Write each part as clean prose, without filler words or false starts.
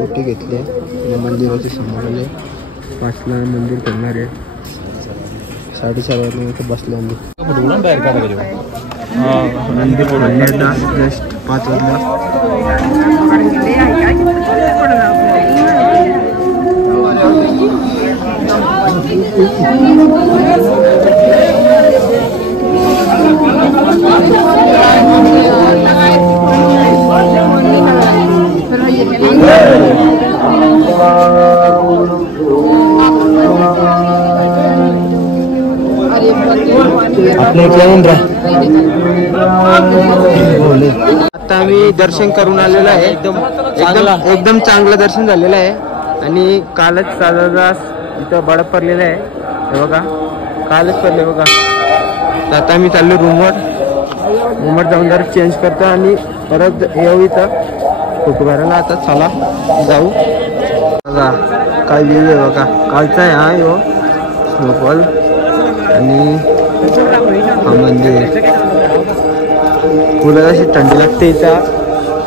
ओटी घेतली आहे मंदिराच्या समोर आले. 5ला मंदिर करणार आहे. 4:30 वाजता इथे बसले आम्ही. मंदिर खोलण्याचा जस्ट 5 वाजला. आता आम्ही दर्शन करून आलेलो आहे. एकदम चांगलं दर्शन झालेलं आहे. आणि कालच साधारण इथं बडा पडलेला आहे. हे बघा कालच पडले बघा. तर आता आम्ही चाललो रूमवर जाऊन जरा चेंज करतो आणि परत येऊ इथं फोटो काढायला. आता चला जाऊ. बघा काय व्ह्यू आहे बघा. कालचा आहे हा यो स्नोफॉल आणि हा मंदिर. फुलं अशी थंडी लागते इथं.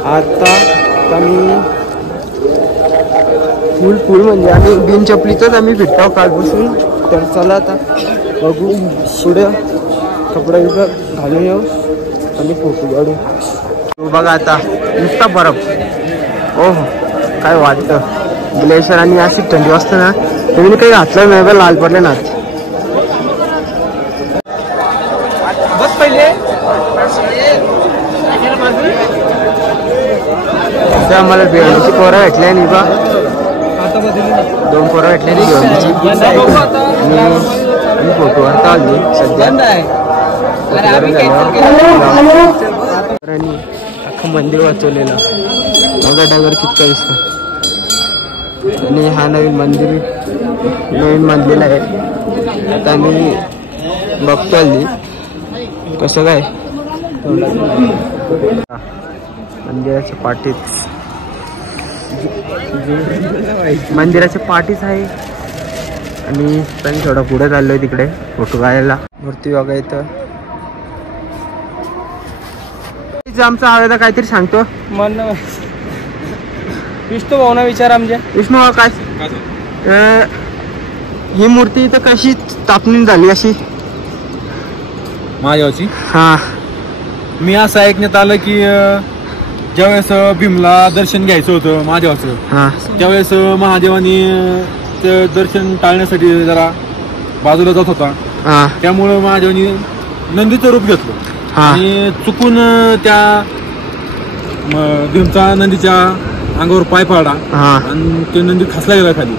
आता मी फुल म्हणजे आम्ही बिन चपलीतच आम्ही फिरतो कालपासून. तर चला आता बघू पुढे कपडा इथं घालून येऊ आणि फोटो काढू. बघा आता नुसता बर्फ. हो काय वाटतं ग्लेशियर आणि अशी थंडी वाजते ना. तुम्ही काही घातलं नाही बरं लाल पडले ना. बस पहिले आम्हाला भिवंडीची पोरं भेटल्या नाही बा. 2 पोरं भेटल्या नाही भिवंडीची. आणि फोटो काढता आली सध्या. आणि अख्खं मंदिर वाचवलेलं बघा डागर कितका दिसतं. आणि हा नवीन बांधलेला आहे. आता आम्ही बघतो आली कसं काय मंदिराच्या पाठीच आहे. आणि पण थोडा पुढे चाललोय तिकडे फोटो काढायला. मूर्ती बघा इथं. आमचा आवेदा काहीतरी सांगतो. विष्णू भावना विचार आमच्या. विष्णू भाऊ काय ही मूर्ती इथं कशी स्थापना झाली अशी महादेवाची? हा मी असं ऐकण्यात आलं की ज्यावेळेस भीमला दर्शन घ्यायचं होतं महादेवाचं, त्यावेळेस महादेवानी ते दर्शन टाळण्यासाठी जरा बाजूला जात होता. त्यामुळं महादेवानी नंदीचं रूप घेतलं आणि चुकून त्या भीमचा नंदीच्या अंगावर पाय पाडला आणि ते नंदी खसला गेला खाली.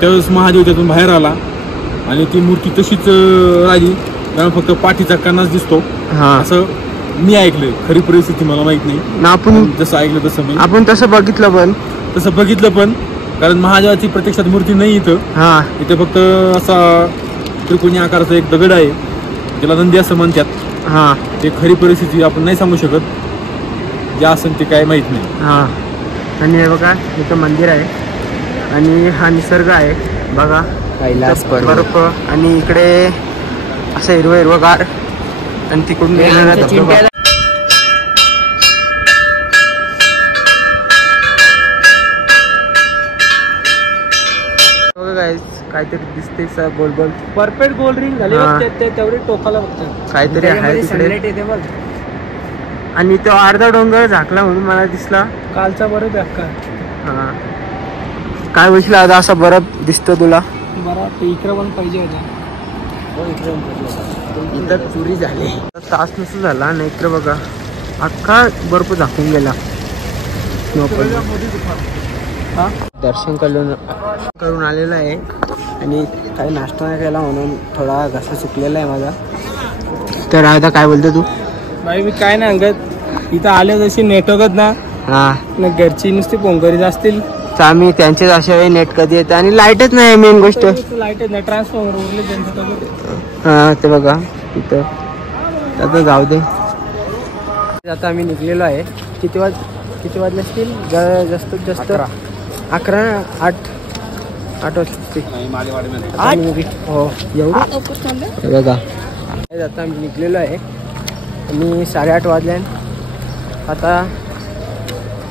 त्यावेळेस महादेव त्यातून बाहेर आला आणि ती मूर्ती तशीच राहिली. कारण फक्त पाठीचा कणाच दिसतो असं मी ऐकलंय. खरी परिस्थिती मला माहित नाही. आपण जसं ऐकलं तसं मी आपण तसं बघितलं पण कारण महादेवाची प्रत्यक्षात मूर्ती नाही इथं. इथे फक्त असा त्रिकोणी आकाराचा एक दगड आहे त्याला नंदी असं म्हणतात. ते खरी परिस्थिती आपण नाही सांगू शकत. जे असेल ते काय माहित नाही. आणि हे बघा इथं मंदिर आहे आणि हा निसर्ग आहे बघा. बर्फ आणि इकडे असं हिरवगार आणि तिकडून काहीतरी दिसते गोल गोल. परफेक्ट गोल रिंग झाली तेवढी टोकाला बघतो काहीतरी आहे तिकडे. आणि तो अर्धा डोंगर झाकला म्हणून मला दिसला कालचा बरं बेकार. काय बसला आता असा बरफ दिसतो तुला? बरं इकडे पण पाहिजे होता. इथं चोरी झाली. तास नसं झाला नाही इकडे बघा अख्खा बर्फ झाकून गेला. दर्शन करून आलेला आहे आणि काही नाश्ता नाही केला म्हणून थोडा घसा सुकलेला आहे माझा. तर आता काय बोलतो तू? भाई मी काय नाही सांगत. इथं आले जशी नेटवर्कच ना घरची नुसती पोंगरीच असतील. आम्ही त्यांचेच अशा वेळी नेट कधी येतं आणि लाईटच नाही. मेन गोष्ट लाईटच नाही. ट्रान्सफॉर्मर उरले ते बघा इथं. आता जाऊ दे. आता आम्ही निघलेलो आहे. किती वाजले असतील? जास्तीत जास्त 11 8 वाजते. हो एवढं बघा. आता आम्ही निघलेलो आहे आणि 8:30 वाजले. आता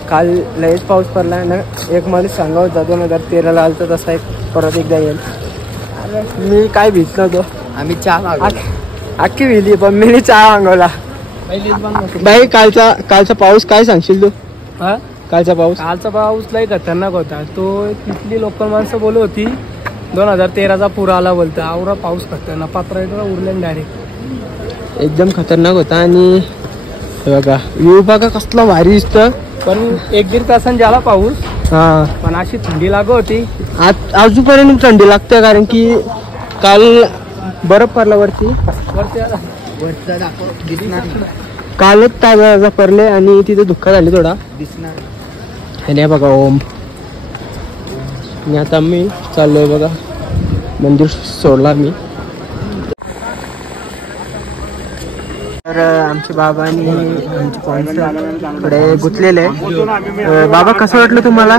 काल लयच पाऊस पडला ना. एक मला सांगा होता 2013 आलता तसा एक परत एकदा येईल. मी काय भिजलो होतो. आम्ही चहा अख्खी भिजली पण मी चहा मागवला. बाई कालचा पाऊस काय सांगशील तू? कालचा पाऊस लय खतरनाक होता. तो तिथली लोकल माणसं बोलत होती 2013चा पूर आला बोलतो. आवरा पाऊस खतरनाक पात्र उरले डायरेक्ट एकदम खतरनाक होता. आणि बघा व्ह्यू बघा कसला भारी दिसतं. पण 1-1.5 तासांनी झाला पाऊस. पण अशी थंडी लागत होती. अजूनपर्यंत थंडी लागते कारण की काल बरफ पडला वरती कालच ताजा पडले आणि तिथे दुःख झाले थोडा दिसणार. आणि बघा ओम आणि आता मी चाललोय बघा मंदिर सोडला मी. तर आमचे बाबा आणि आमचे पॉइंट थोडे गुंतलेले. बाबा कसं वाटलं तुम्हाला?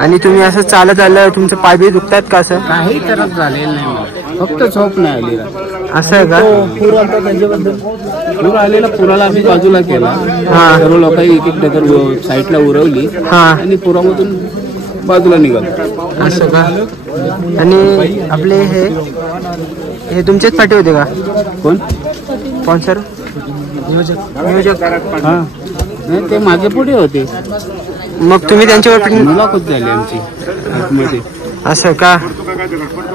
आणि तुम्ही असं चालत आलं तुमचे पाय बी दुखतात का? असं काही त्रास झालेला नाही, फक्त झोप नाही आली. असं आहे का? पूर आलता त्याच्याबद्दल पूर आलेला पुराला आम्ही बाजूला केला. सर्व लोक एक एक डगर साईडला उरवली आणि पुरामधून बाजूला निघालो. असं का? आणि आपले हे तुमचेच पाठी होते का? कोण स्पॉन्सर नियोजक? नाही ते मागे पुढे होते. मग तुम्ही त्यांच्यावर मुलाखत झाली आमची आतमध्ये. असं का?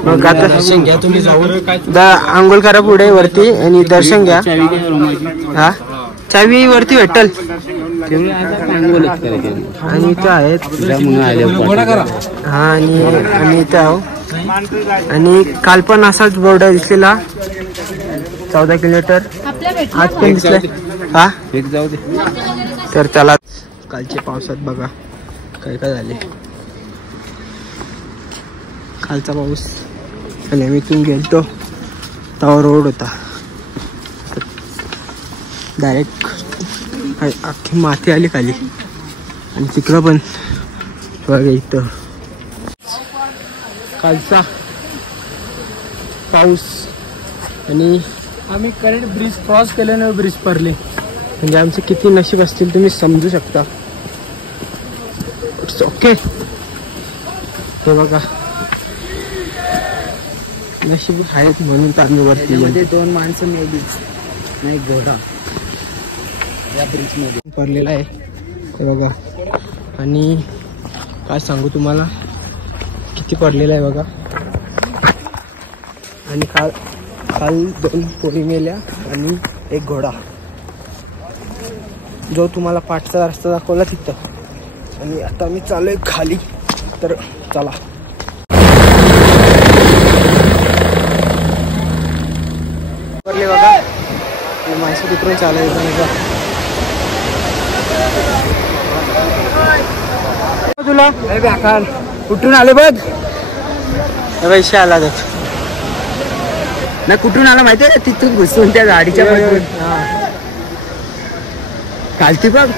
मग आता दर्शन घ्या तुम्ही जाऊन आंघोळ करा पुढे वरती आणि दर्शन घ्या. हा चावी वरती भेटल. आणि इथं आहेत हा. आणि आम्ही इथं आहो. आणि काल पण असाच बोर्ड दिसलेला 14 किलोमीटर. आज पण दिसलाय हा. जाऊ दे. तर त्याला कालच्या पावसात बघा काय झाले. कालचा पाऊस आणि आम्ही इथून गेलतो तेव्हा रोड होता डायरेक्ट अख्खी माती आली खाली. आणि तिकडं पण बघा इथं कालचा पाऊस. आणि आम्ही करेक्ट ब्रिज क्रॉस केल्याने ब्रिज पडले. म्हणजे आमचे किती नशीब असतील तुम्ही समजू शकता. It's okay. हे बघा नशीब आहेत म्हणून तर आम्ही वरती. 2 माणसं मेलीच नाही. घोडा या ब्रिज मध्ये पडलेला आहे हे बघा. आणि काय सांगू तुम्हाला किती पडलेला आहे बघा. आणि काल 2 पोरी मेल्या आणि 1 घोडा जो तुम्हाला पाठचा रस्ता दाखवला तिथं. आणि आता मी चालू आहे खाली. तर चला पडले बघा. माणसं तिकडून चालायचं तुला बेकार कुठून आले बघ. पैसे आला ना कुठून आला माहिती आहे? तिथून घुसून त्या झाडीच्या कालती बघ.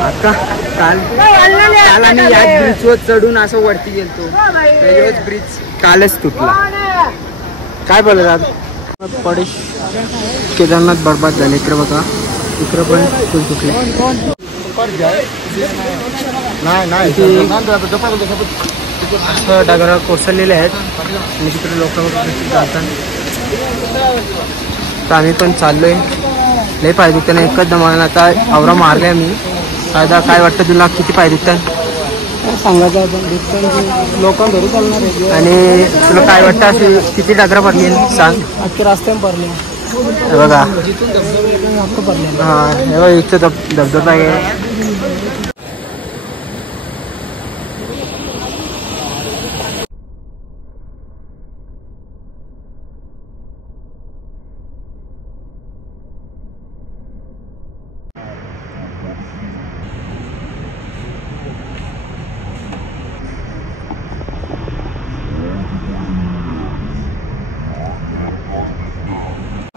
आता काल आम्ही याच ब्रिजवर चढून असं वरती गेलतो. ब्रिज कालच तुटला. काय बोलत पडेश केदारनाथ बरबाद झाले. इकडे बघा इकडे पण फुल तुटले. डगरा कोसळलेले आहेत आणि तिकडे लोक जातात. तर आम्ही पण चाललोय. लय पाय दुखताना एकच दमान. आता आवरा मारले आम्ही. फायदा काय वाटतं तुला? किती पाय दुखतात सांगायचं आपण लोकांना धरू चालणार आहे. आणि तुला काय वाटतं असे किती डगरा पडली सांग? अख्खे रस्त्यावर पडले बघा. हा हे बघ इथं धबधबा आहे.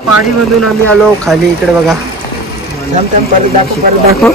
पाणीमधून आम्ही आलो खाली. इकडे बघा दाखव.